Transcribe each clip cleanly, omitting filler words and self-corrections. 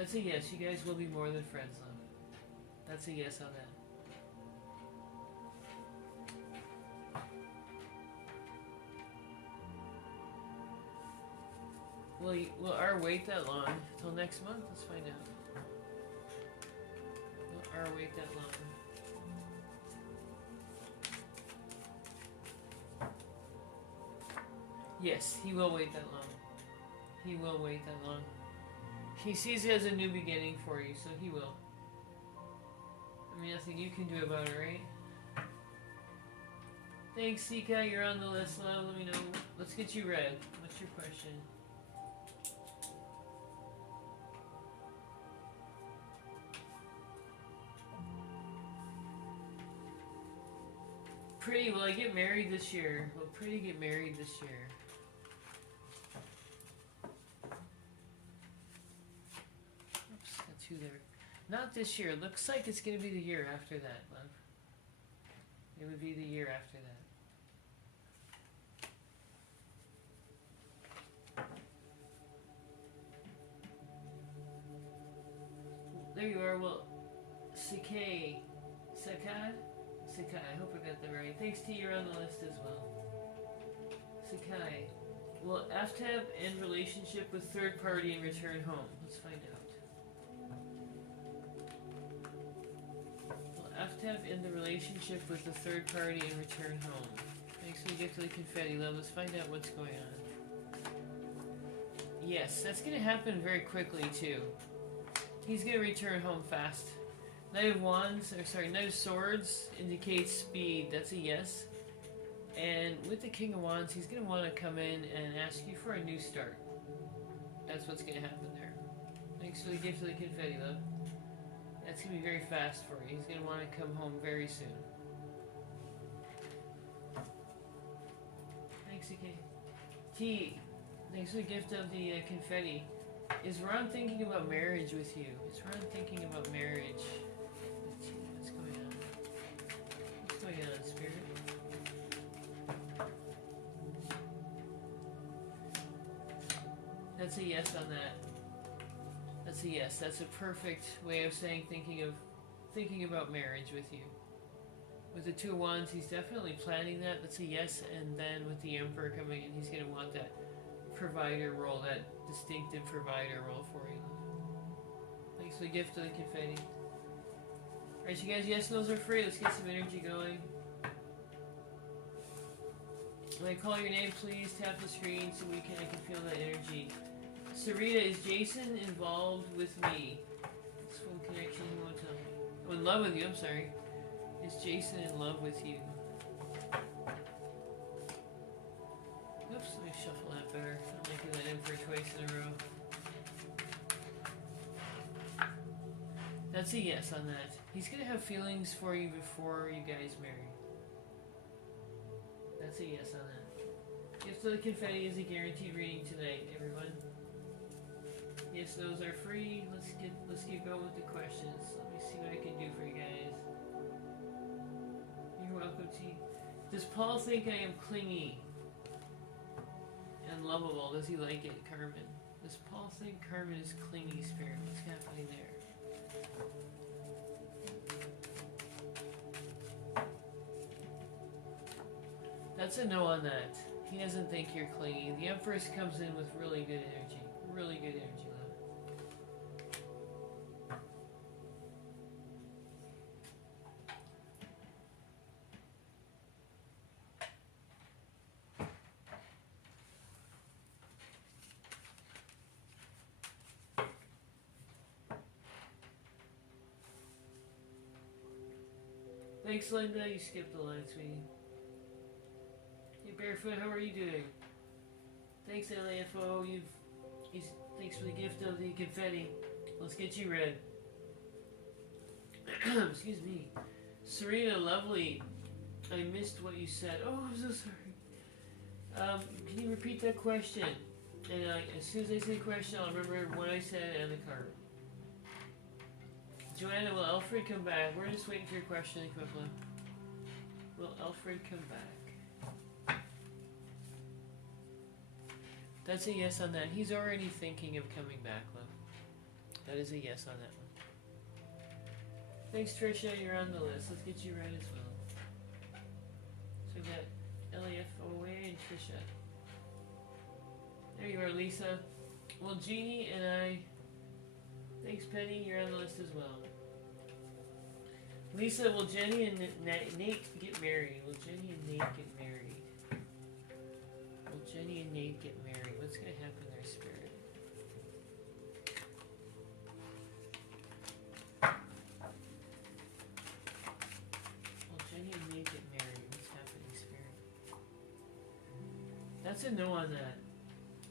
That's a yes. You guys will be more than friends, love. That's a yes on that. Will our wait that long? Till next month? Let's find out. Will our wait that long? Yes, he will wait that long. He will wait that long. He sees it as a new beginning for you, so he will. I mean, nothing you can do about it, right? Thanks, Sika. You're on the list, love. Let me know. Let's get you read. What's your question? Pretty, will I get married this year? Will Pretty get married this year? Oops, got two there. Not this year. Looks like it's going to be the year after that, love. It would be the year after that. There you are. Well, Sakai, I hope I got that right. Thanks to you, you're on the list as well. Sakai. Will FTAB end relationship with third party and return home? Let's find out. Will FTAB end the relationship with the third party and return home? Thanks for the gift of the confetti, love. Let's find out what's going on. Yes, that's going to happen very quickly too. He's going to return home fast. Knight of Wands, or sorry, Knight of Swords indicates speed. That's a yes. And with the King of Wands, he's going to want to come in and ask you for a new start. That's what's going to happen there. Thanks for the gift of the confetti, love. That's going to be very fast for you. He's going to want to come home very soon. Thanks, okay. T, thanks for the gift of the confetti. Is Ron thinking about marriage with you? Is Ron thinking about marriage? What's going on? What's going on, Spirit? That's a yes on that. That's a yes. That's a perfect way of saying thinking about marriage with you. With the Two of Wands, he's definitely planning that. That's a yes. And then with the Emperor coming in, he's going to want that provider role, that distinctive provider role for you. Thanks for the gift of the confetti. Alright, you guys, yes, no's are free. Let's get some energy going. When I call your name, please tap the screen so I can feel that energy. Sarita, is Jason involved with me? It's full connection, he won't tell me. Oh, in love with you, I'm sorry. Is Jason in love with you? Oops, let me shuffle that better. I'm making that in for twice in a row. That's a yes on that. He's going to have feelings for you before you guys marry. That's a yes on that. Gift of the confetti is a guaranteed reading tonight, everyone. Yes, those are free. Let's keep going with the questions. Let me see what I can do for you guys. You're welcome, T. Does Paul think I am clingy and lovable? Does he like it, Carmen? Does Paul think Carmen is clingy, Spirit? What's happening there? That's a no on that. He doesn't think you're clingy. The Empress comes in with really good energy. Really good energy, love. Thanks, Linda. You skipped the line, sweetie. Hey, Barefoot, how are you doing? Thanks, LAFO. Thanks for the gift of the confetti. Let's get you read. Excuse me. Serena, lovely. I missed what you said. Oh, I'm so sorry. Can you repeat that question? And as soon as I say the question, I'll remember what I said and the card. Joanna, will Alfred come back? We're just waiting for your question to come up. Will Alfred come back? That's a yes on that. He's already thinking of coming back, love. That is a yes on that one. Thanks, Trisha. You're on the list. Let's get you right as well. So we got LAFOA and Trisha. There you are, Lisa. Well, Jeannie and I. Thanks, Penny. You're on the list as well. Lisa, will Jenny and Nate get married? Will Jenny and Nate get married? Will Jenny and Nate get married? What's going to happen there, Spirit? Will Jenny and Nate get married? What's happening, Spirit? That's a no on that.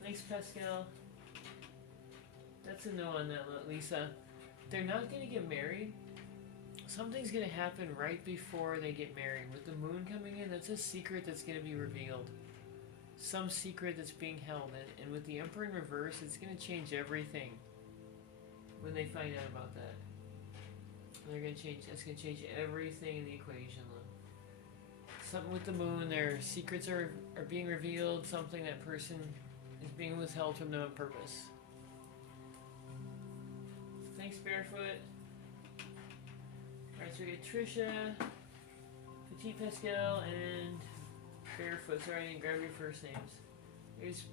Thanks, Pascal. That's a no on that, Lisa. They're not going to get married. Something's going to happen right before they get married. With the moon coming in, that's a secret that's going to be revealed. Some secret that's being held. And with the Emperor in reverse, it's going to change everything when they find out about that. They're going to change. It's going to change everything in the equation. Something with the moon, their secrets are being revealed. Something that person is being withheld from them on purpose. Thanks, Barefoot. Alright, so we get Trisha, Petit Pascal, and Barefoot. Sorry, I didn't grab your first names.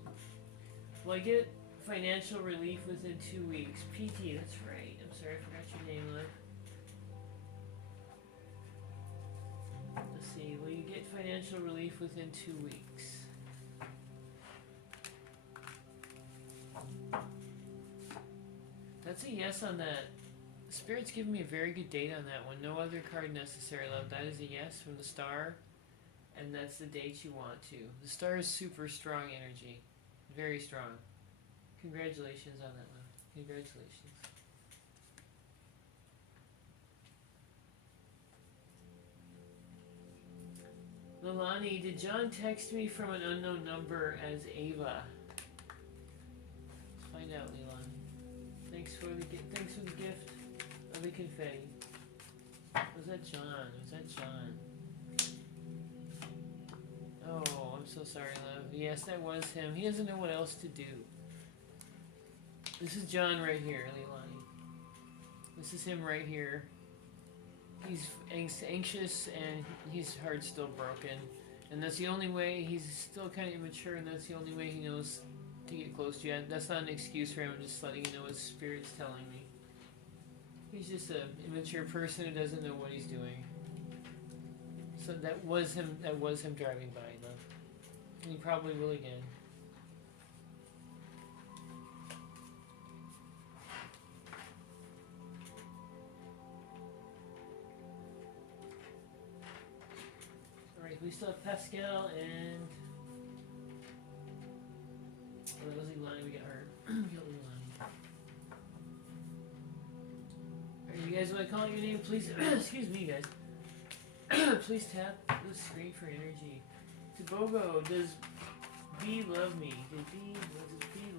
Will I get financial relief within 2 weeks? PT, that's right. I'm sorry, I forgot your name, love. Let's see, will you get financial relief within 2 weeks? That's a yes on that. Spirit's giving me a very good date on that one. No other card necessary, love. That is a yes from the star. And that's the date you want to. The star is super strong energy. Very strong. Congratulations on that one. Congratulations. Lilani, did John text me from an unknown number as Ava? Let's find out, Lilani. Thanks for the gift of the confetti. Was that John? Was that John? Oh, I'm so sorry, love. Yes, that was him. He doesn't know what else to do. This is John right here, Leilani. This is him right here. He's anxious and his heart's still broken. And that's the only way. He's still kind of immature, and that's the only way he knows to get close to you. That's not an excuse for him. I'm just letting you know what Spirit's telling me. He's just an immature person who doesn't know what he's doing. So that was him. That was him driving by, though, and he probably will again. All right, we still have Pascal and. Oh, that was Ilani. We got her. We got Ilani. Alright, you guys want to call out your name, please? Excuse me, guys. Please tap the screen for energy. Tobogo, does B love me? Does B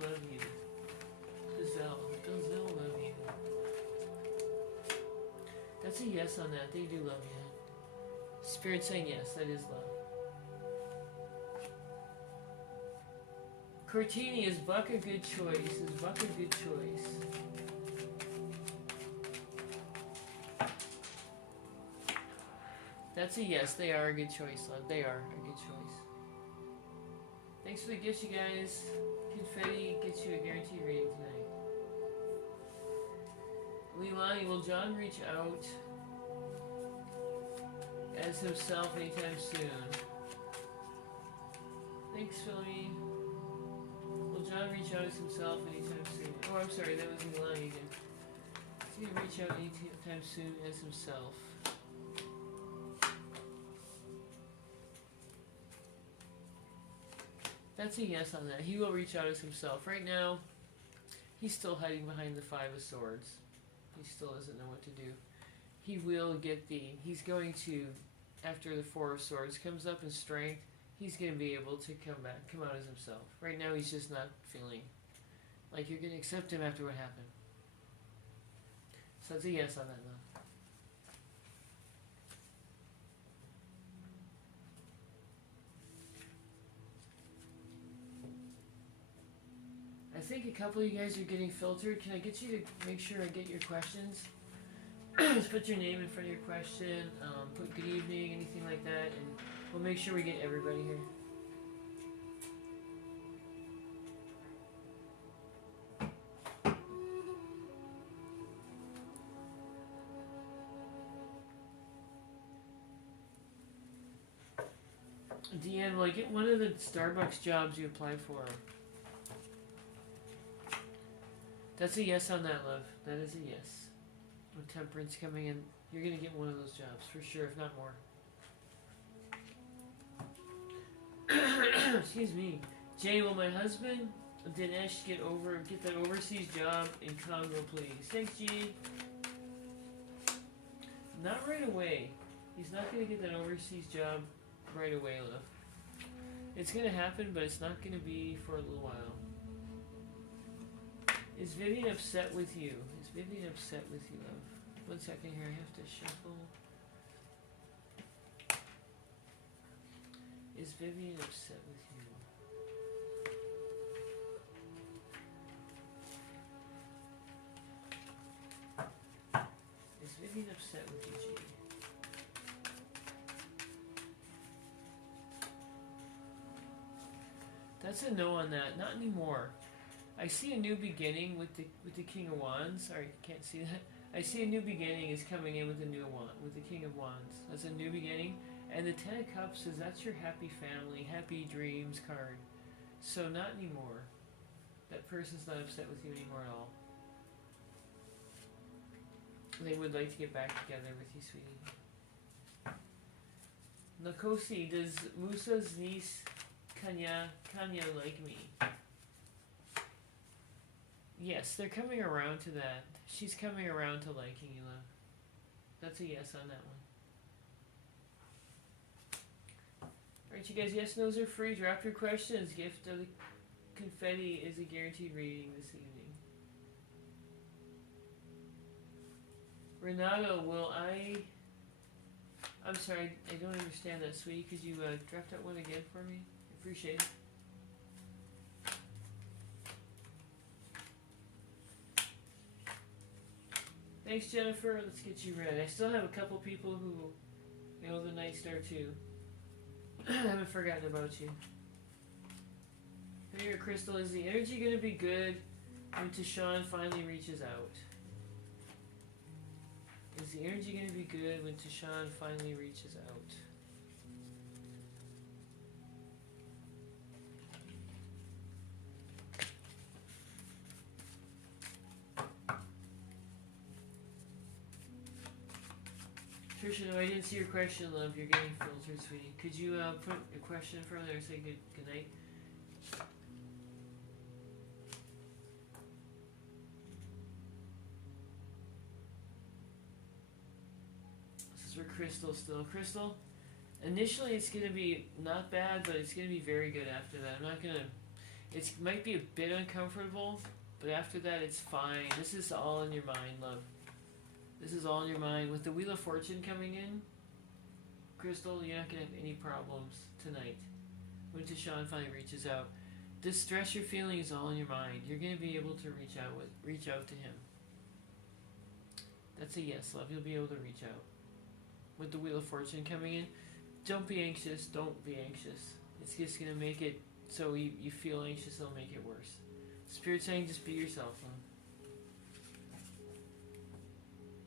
love you? Does Zell love you? That's a yes on that. They do love you. Spirit saying yes, that is love. Cortini, is Buck a good choice? Is Buck a good choice? That's a yes, they are a good choice, love. They are a good choice. Thanks for the gifts, you guys. Confetti gets you a guaranteed reading tonight. Leilani, will John reach out as himself anytime soon? Thanks, Philly. Will John reach out as himself anytime soon? Oh, I'm sorry, that was Leilani again. He's gonna reach out anytime soon as himself. That's a yes on that. He will reach out as himself. Right now, he's still hiding behind the Five of Swords. He still doesn't know what to do. He will get he's going to, after the Four of Swords comes up in strength, he's going to be able to come out as himself. Right now, he's just not feeling like you're going to accept him after what happened. So that's a yes on that, though. I think a couple of you guys are getting filtered. Can I get you to make sure I get your questions? Just put your name in front of your question, put good evening, anything like that, and we'll make sure we get everybody here. Deanne, will I get one of the Starbucks jobs you applied for? That's a yes on that, love. That is a yes. With temperance coming in, you're gonna get one of those jobs for sure, if not more. Excuse me. Jay, will my husband Dinesh get that overseas job in Congo, please? Thanks, G. Not right away. He's not gonna get that overseas job right away, love. It's gonna happen, but it's not gonna be for a little while. Is Vivian upset with you? Is Vivian upset with you, love? 1 second here, I have to shuffle. Is Vivian upset with you? Is Vivian upset with you, G? That's a no on that. Not anymore. I see a new beginning with the King of Wands. Sorry, can't see that. I see a new beginning is coming in with the King of Wands. That's a new beginning. And the Ten of Cups says that's your happy family, happy dreams card. So not anymore. That person's not upset with you anymore at all. They would like to get back together with you, sweetie. Nakosi, does Musa's niece Kanya like me? Yes, they're coming around to that. She's coming around to liking you, love. That's a yes on that one. Alright, you guys, yes, no's are free. Drop your questions. Gift of the confetti is a guaranteed reading this evening. Renato, I'm sorry, I don't understand that, sweetie. Could you drop that one again for me? I appreciate it. Thanks, Jennifer. Let's get you read. I still have a couple people who know the Night Star too. I haven't forgotten about you. Here, Crystal, is the energy going to be good when Tashawn finally reaches out? Is the energy going to be good when Tashawn finally reaches out? Trisha, no, I didn't see your question, love. You're getting filtered, sweetie. Could you put a question in front of there and say good night? This is for Crystal still. Crystal, initially it's going to be not bad, but it's going to be very good after that. I'm not going to... It might be a bit uncomfortable, but after that it's fine. This is all in your mind, love. This is all in your mind. With the Wheel of Fortune coming in, Crystal, you're not going to have any problems tonight. When Tashawn finally reaches out. This stress you're feeling is all in your mind. You're going to be able to reach out to him. That's a yes, love. You'll be able to reach out. With the Wheel of Fortune coming in, don't be anxious. Don't be anxious. It's just going to make it so you feel anxious. It'll make it worse. Spirit saying just be yourself, love.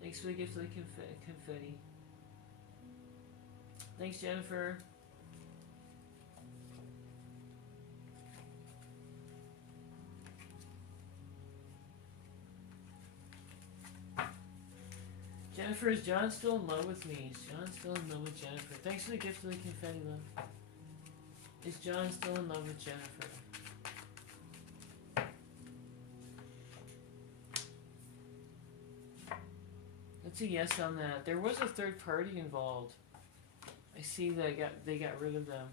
Thanks for the gift of the confetti. Thanks, Jennifer. Jennifer, is John still in love with me? Is John still in love with Jennifer? Thanks for the gift of the confetti, love. Is John still in love with Jennifer? That's a yes on that. There was a third party involved. I see they got rid of them.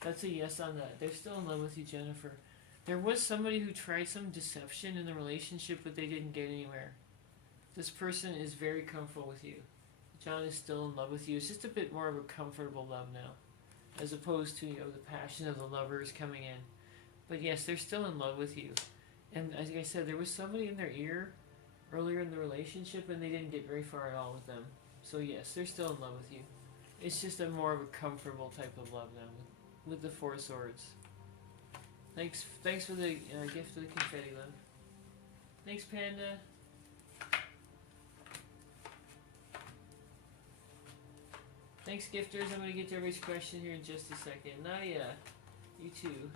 That's a yes on that. They're still in love with you, Jennifer. There was somebody who tried some deception in the relationship, but they didn't get anywhere. This person is very comfortable with you. John is still in love with you. It's just a bit more of a comfortable love now, as opposed to, the passion of the lovers coming in. But yes, they're still in love with you. And like I said, there was somebody in their ear earlier in the relationship, and they didn't get very far at all with them. So yes, they're still in love with you. It's just a more of a comfortable type of love now with the Four Swords. Thanks for the gift of the confetti, love. Thanks, Panda. Thanks, gifters. I'm gonna get to everybody's question here in just a second. Nadia, you too.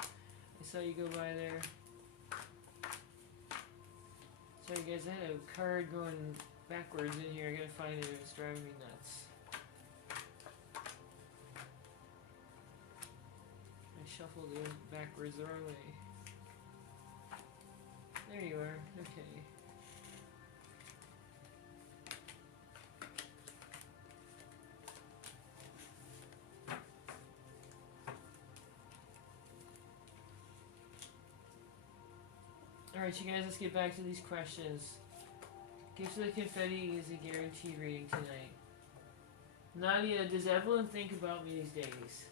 I saw you go by there. Sorry guys, I had a card going backwards in here. I gotta find it. It's driving me nuts. I shuffled it backwards the wrong way. There you are. Okay. Alright, you guys, let's get back to these questions. Gift of the confetti is a guaranteed reading tonight. Nadia, does Evelyn think about me these days?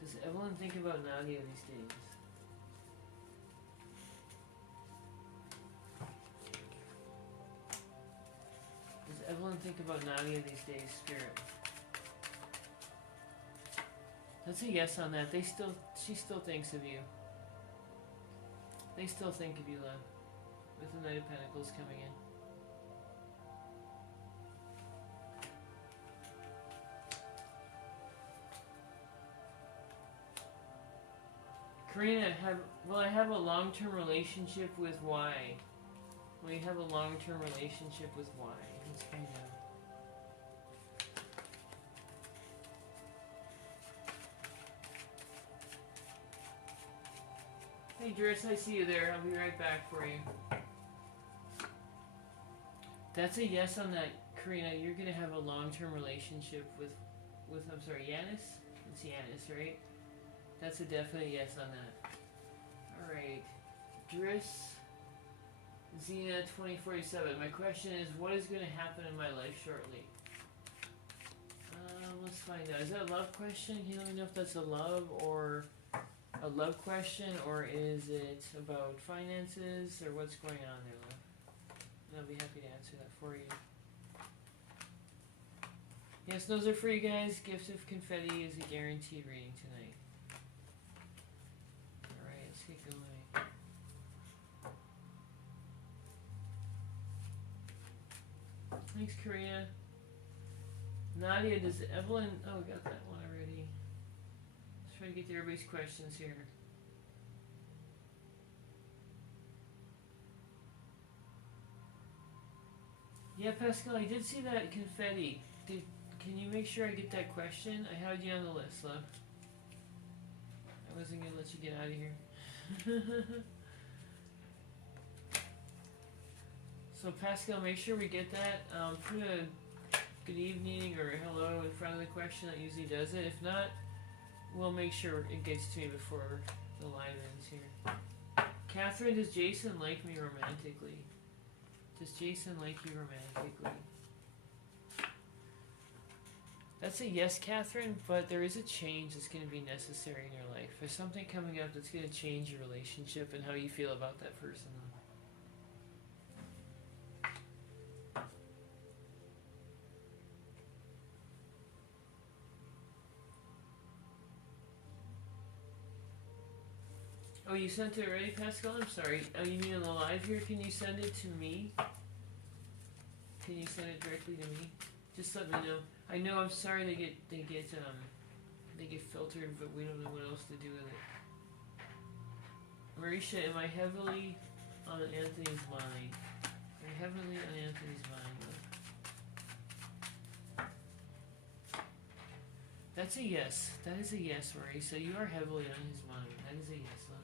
Does Evelyn think about Nadia these days? Does Evelyn think about Nadia these days, Spirit? That's a yes on that. She still thinks of you. They still think of you, love. With the Knight of Pentacles coming in. Karina, will I have a long-term relationship with Y? Will you have a long-term relationship with Y? Let's find out. Hey, Dris, I see you there. I'll be right back for you. That's a yes on that, Karina. You're gonna have a long-term relationship with I'm sorry, Yanis? It's Yanis, right? That's a definite yes on that. Alright. Dris Xena 2047. My question is, what is gonna happen in my life shortly? Let's find out. Is that a love question? You don't know if that's a love or a love question, or is it about finances, or what's going on there, love? And I'll be happy to answer that for you. Yes, those are for you guys. Gift of confetti is a guaranteed reading tonight. Alright, let's get going. Thanks, Karina. Nadia, does Evelyn... Oh, got that one already. Let's try to get to everybody's questions here. Yeah, Pascal, I did see that confetti. Can you make sure I get that question? I had you on the list, love. I wasn't going to let you get out of here. So, Pascal, make sure we get that. Put a good evening or hello in front of the question. That usually does it. If not, we'll make sure it gets to me before the live ends here. Catherine, does Jason like me romantically? Does Jason like you romantically? That's a yes, Catherine, but there is a change that's going to be necessary in your life. There's something coming up that's going to change your relationship and how you feel about that person. Oh, you sent it already, Pascal? I'm sorry. Oh, you mean on the live here? Can you send it to me? Can you send it directly to me? Just let me know. I know. I'm sorry they get filtered, but we don't know what else to do with it. Marisha, am I heavily on Anthony's mind? Am I heavily on Anthony's mind? That's a yes. That is a yes, Marisha. You are heavily on his mind. That is a yes, love.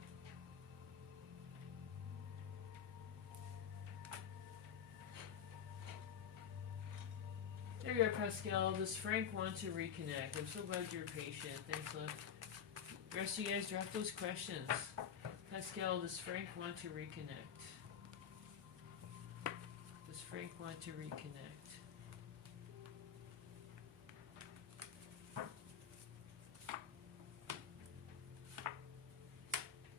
There you are, Pascal. Does Frank want to reconnect? I'm so glad you're patient. Thanks, love. The rest of you guys, drop those questions. Pascal, does Frank want to reconnect? Does Frank want to reconnect?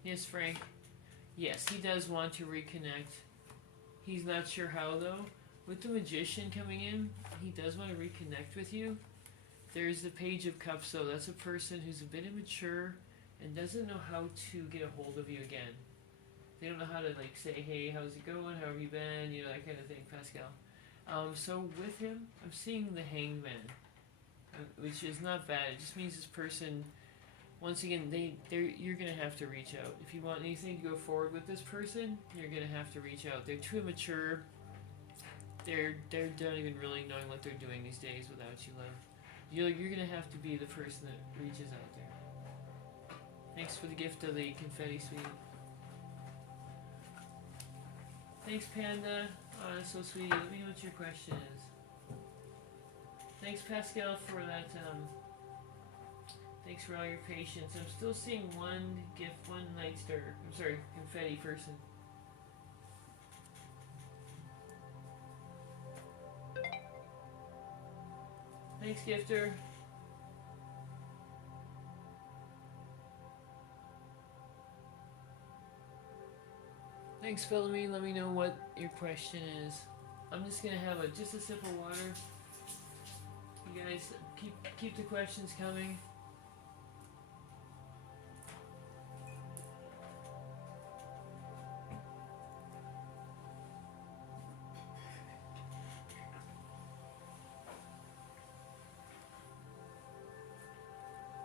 Yes, Frank. Yes, he does want to reconnect. He's not sure how though. With the Magician coming in, he does want to reconnect with you. There's the Page of Cups though. That's a person who's a bit immature and doesn't know how to get a hold of you again. They don't know how to like say, hey, how's it going? How have you been? You know, that kind of thing, Pascal. So with him, I'm seeing the Hangman, which is not bad. It just means this person, once again, you're gonna have to reach out if you want anything to go forward with this person. You're gonna have to reach out. They're too immature. They're not even really knowing what they're doing these days without you, love. You're gonna have to be the person that reaches out there. Thanks for the gift of the confetti, sweetie. Thanks, Panda. Oh, that's so sweet. Let me know what your question is. Thanks, Pascal, for that. Thanks for all your patience. I'm still seeing one gift, one night star. I'm sorry, confetti person. Thanks, gifter. Thanks, Philomene. Let me know what your question is. I'm just gonna have just a sip of water. You guys keep the questions coming.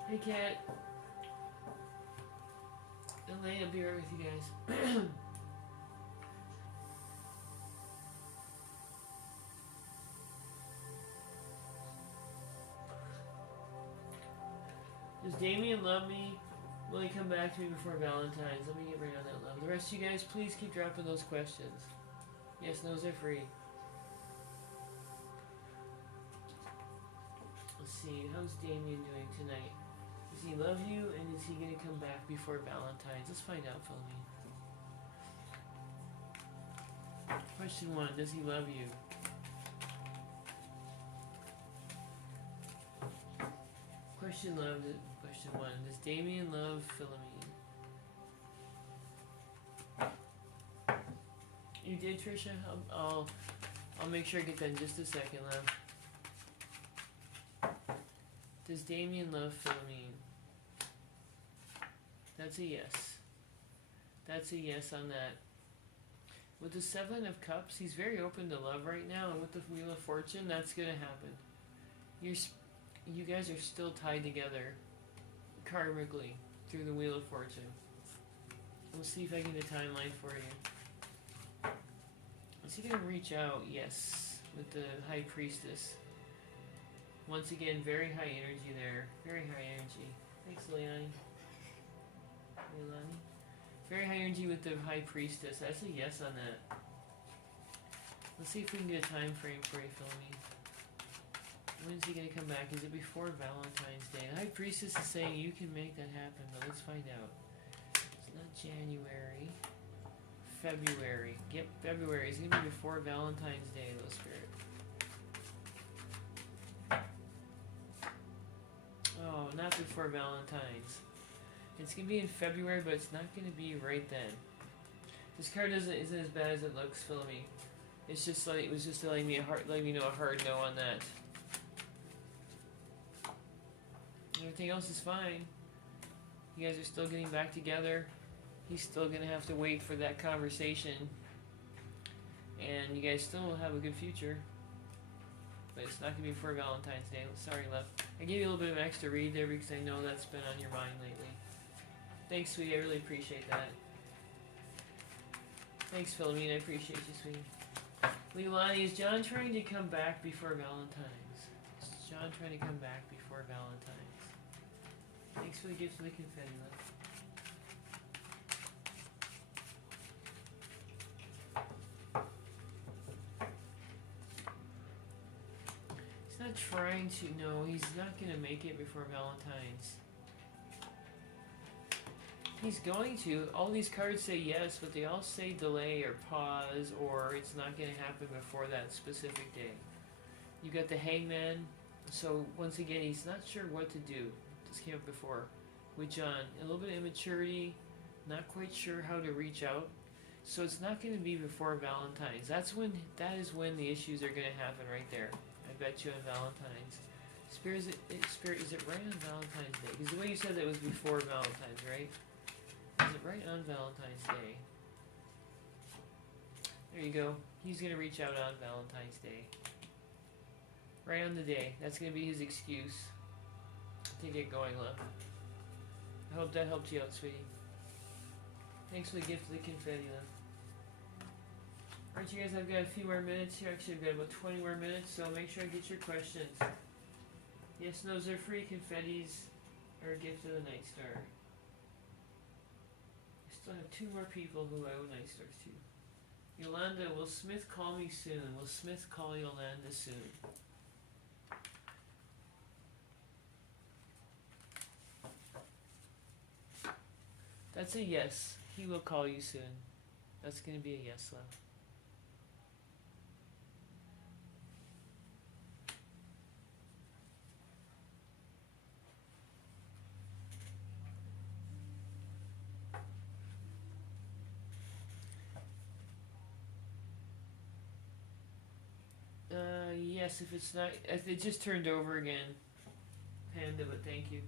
Hey, Kat. Elaine, I'll be right with you guys. Does Damien love me? Will he come back to me before Valentine's? Let me get right on that love. The rest of you guys, please keep dropping those questions. Yes, no's are free. Let's see, how's Damien doing tonight? Does he love you, and is he gonna come back before Valentine's? Let's find out, Philomene. Question 1, does he love you? Question 1, does Damien love Philomene? You did, Trisha? I'll make sure I get that in just a second, love. Does Damien love Philomene? That's a yes. That's a yes on that. With the 7 of Cups, he's very open to love right now, and with the Wheel of Fortune, that's gonna happen. You guys are still tied together karmically through the Wheel of Fortune. We'll see if I get a timeline for you. Is he gonna reach out? Yes, with the High Priestess. Once again, very high energy there. Very high energy. Thanks, Leilani. Very high energy with the High Priestess. That's a yes on that. Let's see if we can get a time frame for you, Philomene. When's he gonna come back? Is it before Valentine's Day? The High Priestess is saying you can make that happen, but let's find out. It's not January. February. Yep, February. It's gonna be before Valentine's Day, though, Spirit. Oh, not before Valentine's. It's gonna be in February, but it's not gonna be right then. This card isn't as bad as it looks, Philomene. It's just like it was just letting me know a hard no on that. Everything else is fine. You guys are still getting back together. He's still gonna have to wait for that conversation, and you guys still will have a good future. But it's not gonna be for Valentine's Day. Sorry, love. I gave you a little bit of an extra read there because I know that's been on your mind lately. Thanks, sweetie. I really appreciate that. Thanks, Philomene. I appreciate you, sweetie. Leilani, is John trying to come back before Valentine's? Is John trying to come back before Valentine's? Thanks for the gift of the confetti, love. He's not trying to. No, he's not going to make it before Valentine's. He's going to. All these cards say yes, but they all say delay or pause or it's not going to happen before that specific day. You got the Hangman. So once again, he's not sure what to do. This came up before with John. A little bit of immaturity, Not quite sure how to reach out. So it's not going to be before Valentine's. That is when the issues are going to happen right there. I bet you on Valentine's. Spirit, is it right on Valentine's Day? Because the way you said that was before Valentine's, right? Is it right on Valentine's Day? There you go. He's going to reach out on Valentine's Day. Right on the day. That's going to be his excuse to get going, love. I hope that helped you out, sweetie. Thanks for the gift of the confetti, love. Alright, you guys, I've got a few more minutes here. Actually, I've got about 20 more minutes, so make sure I get your questions. Yes, no's are free. Confettis are a gift of the Night Star. I still have 2 more people who I owe Night Stars to. Yolanda, will Smith call me soon? Will Smith call Yolanda soon? That's a yes. He will call you soon. That's going to be a yes, love. Yes, if it's not, it just turned over again. Panda, but thank you.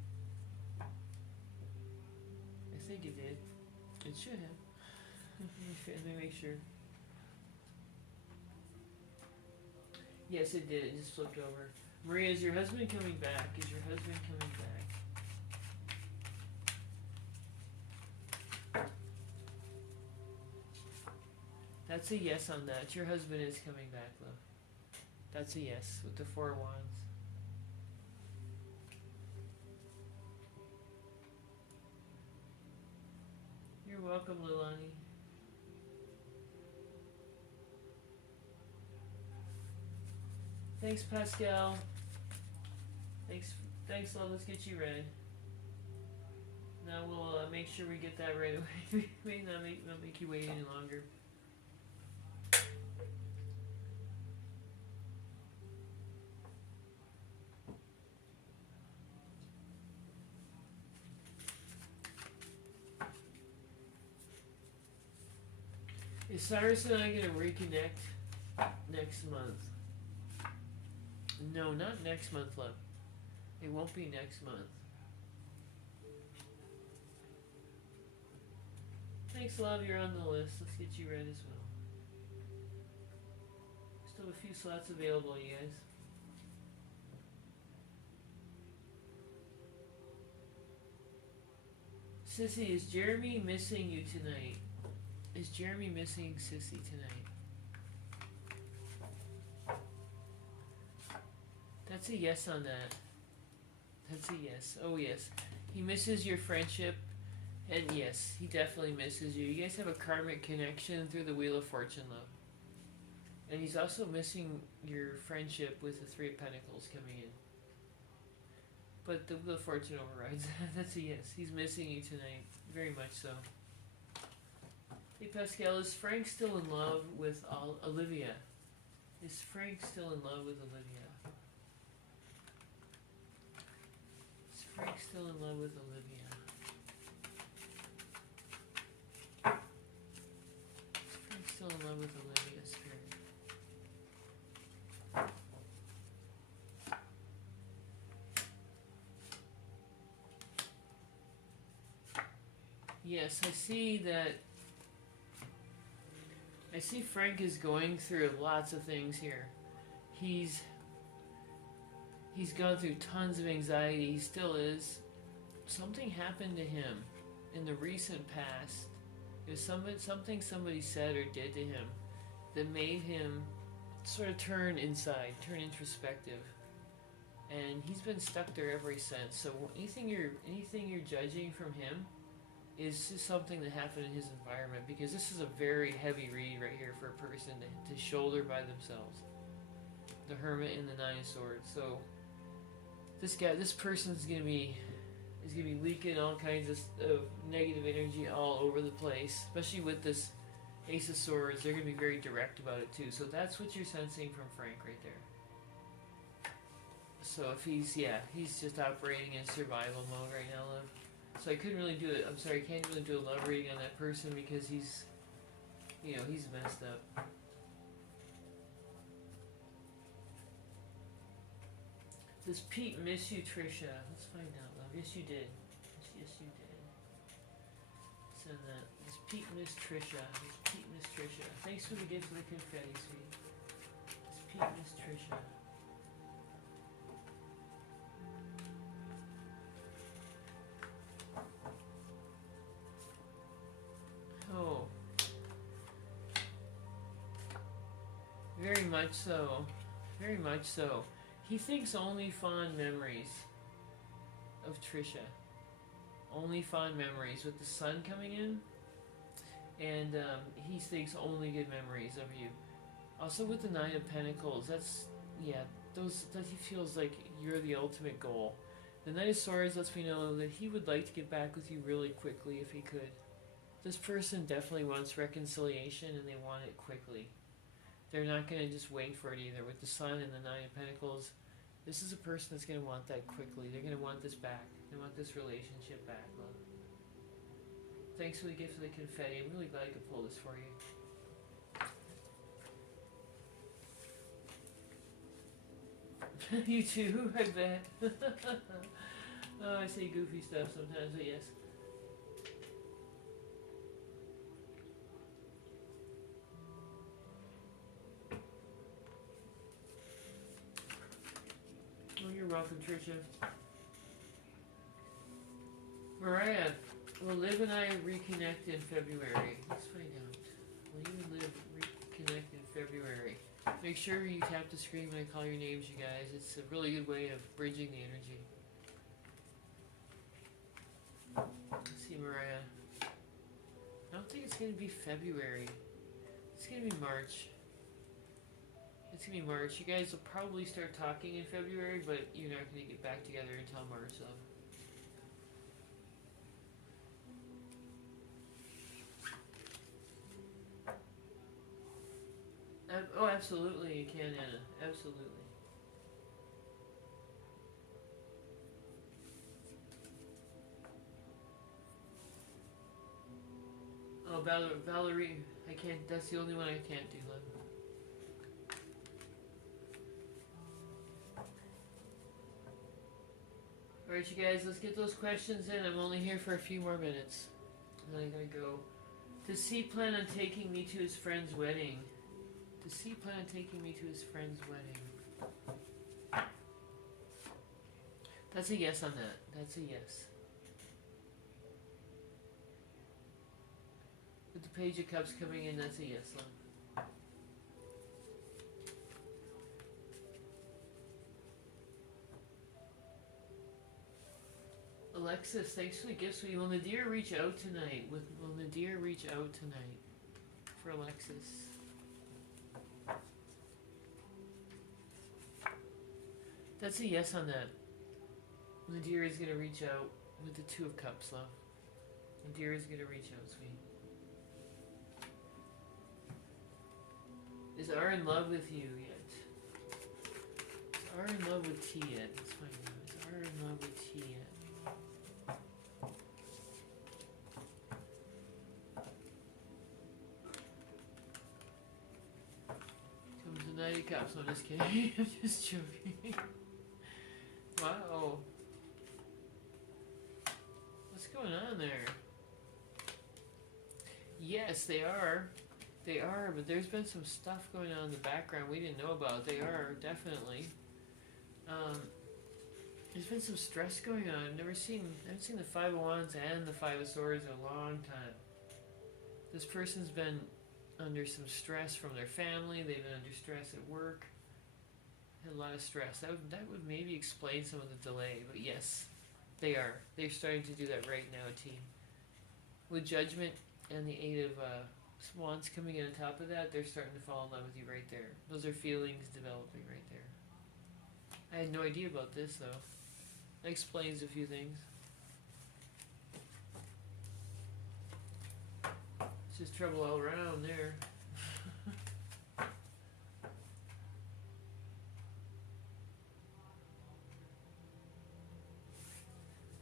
I think it did. It should have. Let me make sure. Yes, it did. It just flipped over. Maria, is your husband coming back? Is your husband coming back? That's a yes on that. Your husband is coming back, love. That's a yes with the 4 wands. You're welcome, Lilani. Thanks, Pascal. Thanks, love. Let's get you read. Now we'll make sure we get that right away. We may not make you wait any longer. Is Cyrus and I going to reconnect next month? No, not next month, love. It won't be next month. Thanks, love. You're on the list. Let's get you read as well. Still have a few slots available, you guys. Sissy, is Jeremy missing you tonight? Is Jeremy missing Sissy tonight? That's a yes on that. That's a yes. Oh, yes. He misses your friendship. And yes, he definitely misses you. You guys have a karmic connection through the Wheel of Fortune, love. And he's also missing your friendship with the 3 of Pentacles coming in. But the Wheel of Fortune overrides. That's a yes. He's missing you tonight. Very much so. Hey, Pascal, is Frank still in love with Olivia? Is Frank still in love with Olivia? Is Frank still in love with Olivia? Is Frank still in love with Olivia, Spirit? Yes, I see that. I see Frank is going through lots of things here. He's gone through tons of anxiety. He still is. Something happened to him in the recent past. It was something somebody said or did to him that made him sort of turn inside, turn introspective. And he's been stuck there ever since. So anything you're judging from him is just something that happened in his environment, because this is a very heavy read right here for a person to shoulder by themselves. The Hermit and the 9 of Swords. So this person's gonna be leaking all kinds of negative energy all over the place, especially with this Ace of Swords. They're gonna be very direct about it too. So that's what you're sensing from Frank right there. So if he's just operating in survival mode right now, love. So I couldn't really do it. I'm sorry, I can't really do a love reading on that person because he's, you know, he's messed up. Does Pete miss you, Trisha? Let's find out, love. Yes, you did. Yes, you did. Send that. Does Pete miss Trisha? Does Pete miss Trisha? Thanks for the gift of the confetti, sweet. Does Pete miss Trisha? Oh. Very much so. Very much so. He thinks only fond memories of Trisha. Only fond memories with the sun coming in. And he thinks only good memories of you. Also with the Nine of Pentacles, that's, yeah, that he feels like you're the ultimate goal. The Knight of Swords lets me know that he would like to get back with you really quickly if he could. This person definitely wants reconciliation and they want it quickly. They're not going to just wait for it either. With the Sun and the Nine of Pentacles, this is a person that's going to want that quickly. They're going to want this back. They want this relationship back, love. Thanks for the gift of the confetti. I'm really glad I could pull this for you. You too, I bet. Oh, I say goofy stuff sometimes, but yes. Oh, you're welcome, Tricia. Mariah, will Liv and I reconnect in February? Let's find out. Will you and Liv reconnect in February? Make sure you tap the screen when I call your names, you guys. It's a really good way of bridging the energy. Let's see, Mariah. I don't think it's going to be February. It's going to be March. It's going to be March. You guys will probably start talking in February, but you're not going to get back together until March, so. Oh, absolutely, you can, Anna. Absolutely. Oh, Valerie, I can't. That's the only one I can't do, love. Alright, you guys, let's get those questions in. I'm only here for a few more minutes. And then I'm gonna go. Does C plan on taking me to his friend's wedding? Does C plan on taking me to his friend's wedding? That's a yes on that. That's a yes. With the Page of Cups coming in, that's a yes, love. Alexis, thanks for the gifts. Will Nadir reach out tonight? Will Nadir reach out tonight for Alexis? That's a yes on that. Nadir is going to reach out with the Two of Cups, love. Nadir is going to reach out, sweet. Is R in love with you yet? Is R in love with T yet? Let's find out. Is R in love with T yet? Comes the Knight of Cups. No, I'm just kidding. I'm just joking. Wow. What's going on there? Yes, they are. They are, but there's been some stuff going on in the background we didn't know about. They are, definitely. There's been some stress going on. I haven't seen the Five of Wands and the Five of Swords in a long time. This person's been under some stress from their family. They've been under stress at work. Had a lot of stress. That would maybe explain some of the delay. But yes, they are. They're starting to do that right now, team. With Judgment and the Eight of Wands coming in on top of that, they're starting to fall in love with you right there. Those are feelings developing right there. I had no idea about this, though. That explains a few things. It's just trouble all around there.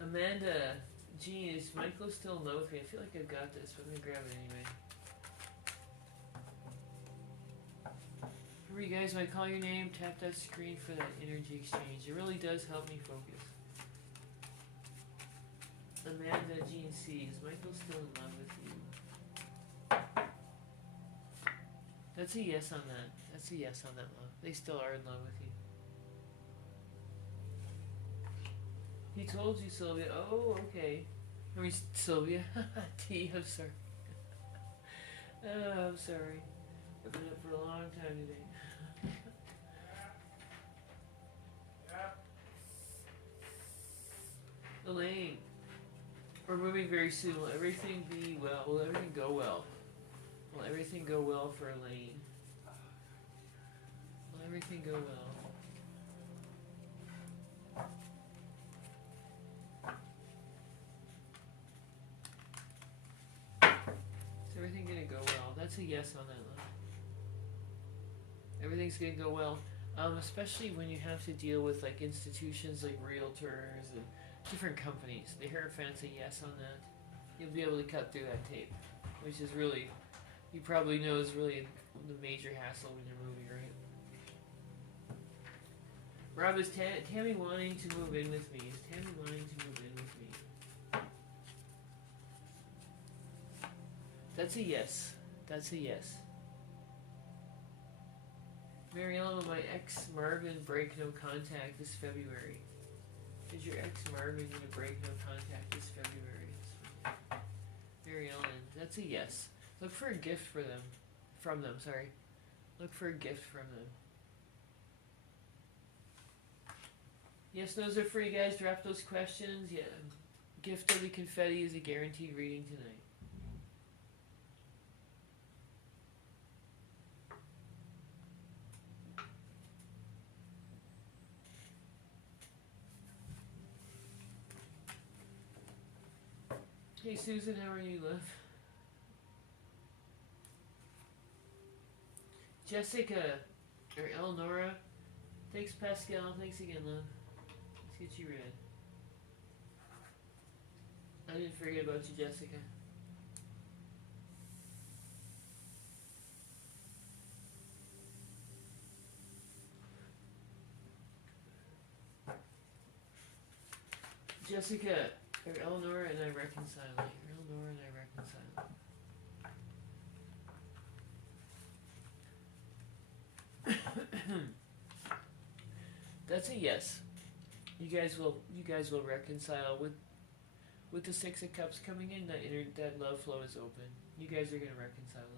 Amanda Gene, is Michael still in love with me? I feel like I've got this, but I'm gonna grab it anyway. Remember, you guys, when I call your name, tap that screen for that energy exchange. It really does help me focus. Amanda Gene C, is Michael still in love with you? That's a yes on that. That's a yes on that love. They still are in love with you. He told you, Sylvia. Oh, okay. I mean, Sylvia. T, I'm sorry. Oh, I'm sorry. I've been up for a long time today. Elaine, we're moving very soon. Will everything be well? Will everything go well? Will everything go well for Elaine? Will everything go well? Is everything gonna go well? That's a yes on that one. Everything's gonna go well. Especially when you have to deal with like institutions like realtors and different companies. The Hierophant's a yes on that. You'll be able to cut through that tape, which is really, you probably know, is really the major hassle when you're moving, right? Rob, is Tammy wanting to move in with me? Is Tammy wanting to move in with me? That's a yes. That's a yes. Mariella, my ex Marvin break no contact this February. Is your ex Marvin gonna break no contact this February? Mary Ellen, that's a yes. Look for a gift for them. From them, sorry. Look for a gift from them. Yes, those are free, guys. Drop those questions. Yeah. Gift of the confetti is a guaranteed reading tonight. Hey Susan, how are you, love? Jessica, or Eleonora. Thanks, Pascal. Thanks again, love. Let's get you read. I didn't forget about you, Jessica. Jessica, or Eleanor and I reconciling. Eleanor and I reconciling. That's a yes. You guys will reconcile with the Six of Cups coming in. That love flow is open. You guys are gonna reconcile it.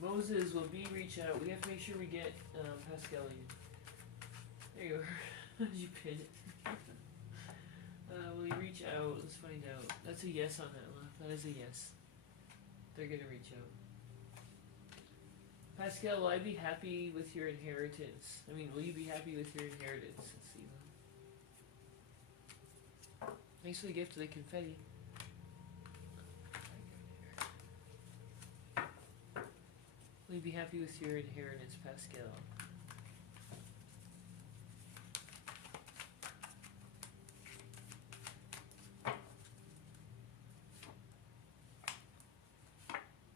Moses, will B reach out? We have to make sure we get Pascal in. There you are. You pin it. Will he reach out? Let's find out. That's a yes on that one. That is a yes. They're gonna reach out. Pascal, will I be happy with your inheritance? I mean, will you be happy with your inheritance? Let's see. Thanks for the gift of the confetti. Will you be happy with your inheritance, Pascal?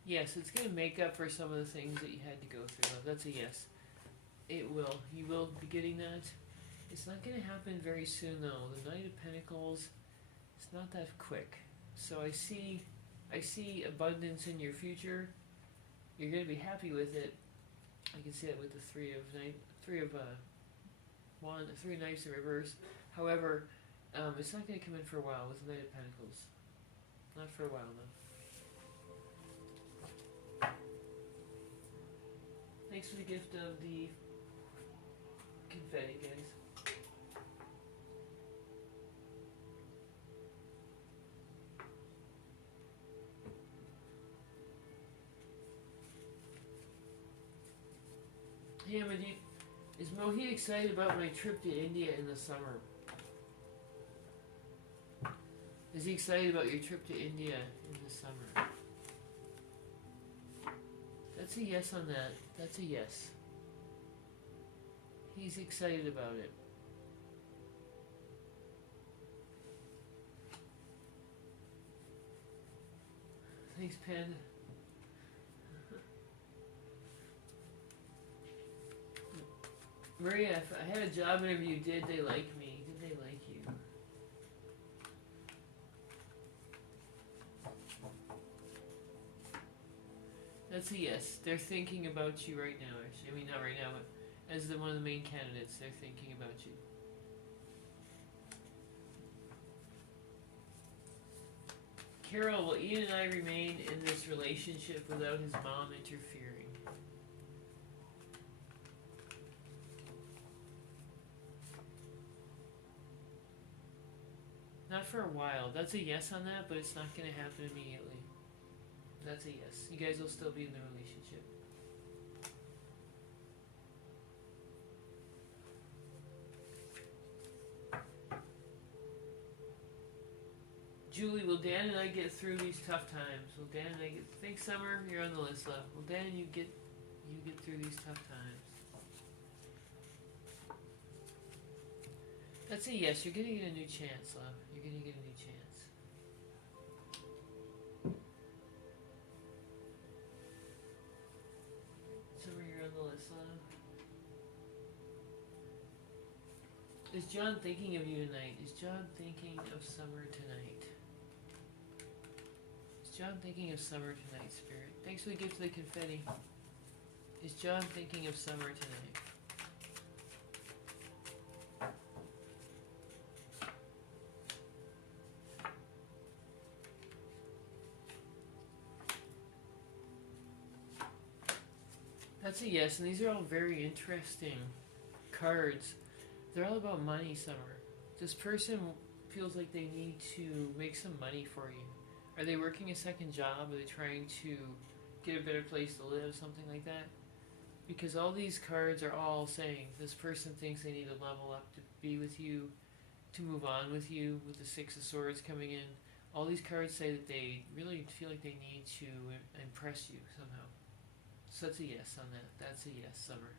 Yes, it's going to make up for some of the things that you had to go through. That's a yes. It will. You will be getting that. It's not going to happen very soon, though. The Knight of Pentacles, it's not that quick. So I see abundance in your future. You're going to be happy with it. I can see it with the Three of Knights in reverse. However, it's not going to come in for a while with the Knight of Pentacles. Not for a while, though. Thanks for the gift of the confetti, guys. Hey, Amadee, is Mohit excited about my trip to India in the summer? Is he excited about your trip to India in the summer? That's a yes on that. That's a yes. He's excited about it. Thanks, Pen. Maria, if I had a job interview, did they like me? Did they like you? That's a yes. They're thinking about you right now, actually. I mean, not right now, but as one of the main candidates, they're thinking about you. Carol, will Ian and I remain in this relationship without his mom interfering? Not for a while. That's a yes on that, but it's not going to happen immediately. That's a yes. You guys will still be in the relationship. Julie, will Dan and I get through these tough times? Will Dan and I get... Thanks, Summer. You're on the list, love. Will Dan and you get through these tough times? That's a yes. You're going to get a new chance, love. You're going to get a new chance. Summer, you're on the list, love. Is John thinking of you tonight? Is John thinking of Summer tonight? Is John thinking of Summer tonight, Spirit? Thanks for the gift of the confetti. Is John thinking of Summer tonight? That's a yes, and these are all very interesting cards. They're all about money, Summer. This person feels like they need to make some money for you. Are they working a second job? Are they trying to get a better place to live? Something like that? Because all these cards are all saying this person thinks they need to level up to be with you, to move on with you, with the Six of Swords coming in. All these cards say that they really feel like they need to impress you somehow. So that's a yes on that. That's a yes, Summer.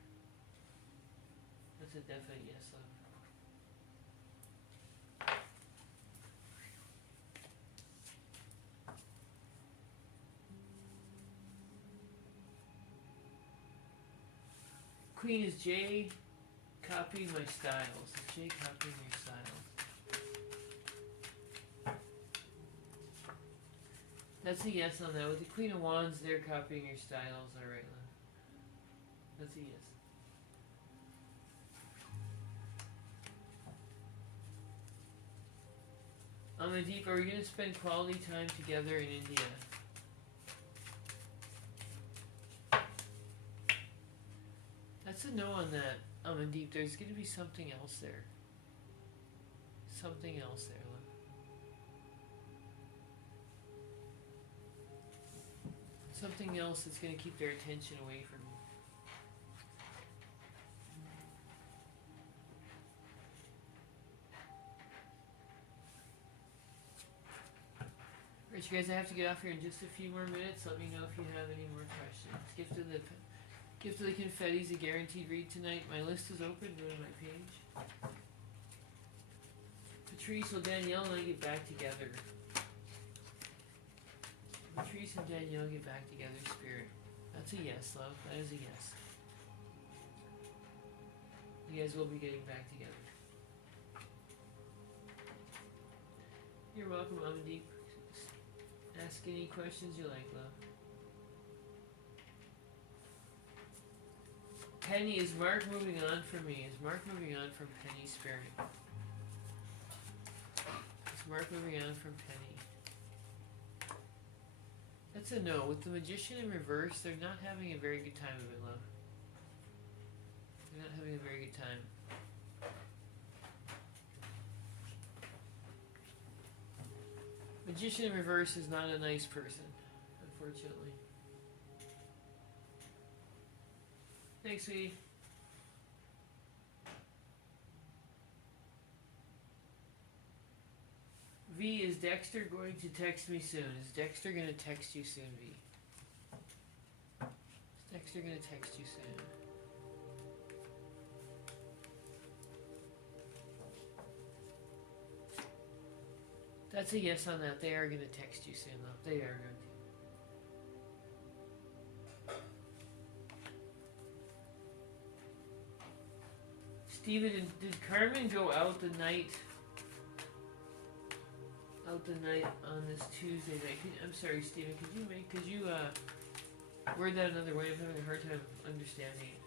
That's a definite yes, love. Queen, is Jay copying my styles? Is Jay copying your styles? That's a yes on that. With the Queen of Wands, they're copying your styles. Alright, love. That's a yes. Amandeep, are we going to spend quality time together in India? That's a no on that, Amandeep. There's going to be something else there. Something else there, love. Something else that's going to keep their attention away from you. Alright, you guys, I have to get off here in just a few more minutes. Let me know if you have any more questions. Gift of the confetti is a guaranteed read tonight. My list is open. Go to my page. Patrice, will Danielle and I get back together? Patrice and Danielle get back together, Spirit. That's a yes, love. That is a yes. You guys will be getting back together. You're welcome, Amandeep. Ask any questions you like, love. Penny, is Mark moving on from me? Is Mark moving on from Penny, Spirit? Is Mark moving on from Penny? That's a no. With the Magician in reverse, they're not having a very good time of it, love. They're not having a very good time. Magician in reverse is not a nice person, unfortunately. Thanks, sweetie. V, is Dexter going to text me soon? Is Dexter going to text you soon, V? Is Dexter going to text you soon? That's a yes on that. They are going to text you soon, though. They are going to. Steven, did Carmen go out the night on this Tuesday night? I'm sorry, Steven, could you word that another way? I'm having a hard time understanding it.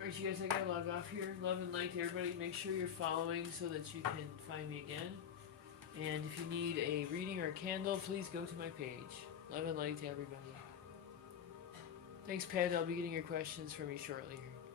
Alright, you guys, I gotta log off here. Love and light to everybody. Make sure you're following so that you can find me again. And if you need a reading or a candle, please go to my page. Love and light to everybody. Thanks, Pat. I'll be getting your questions from you shortly here.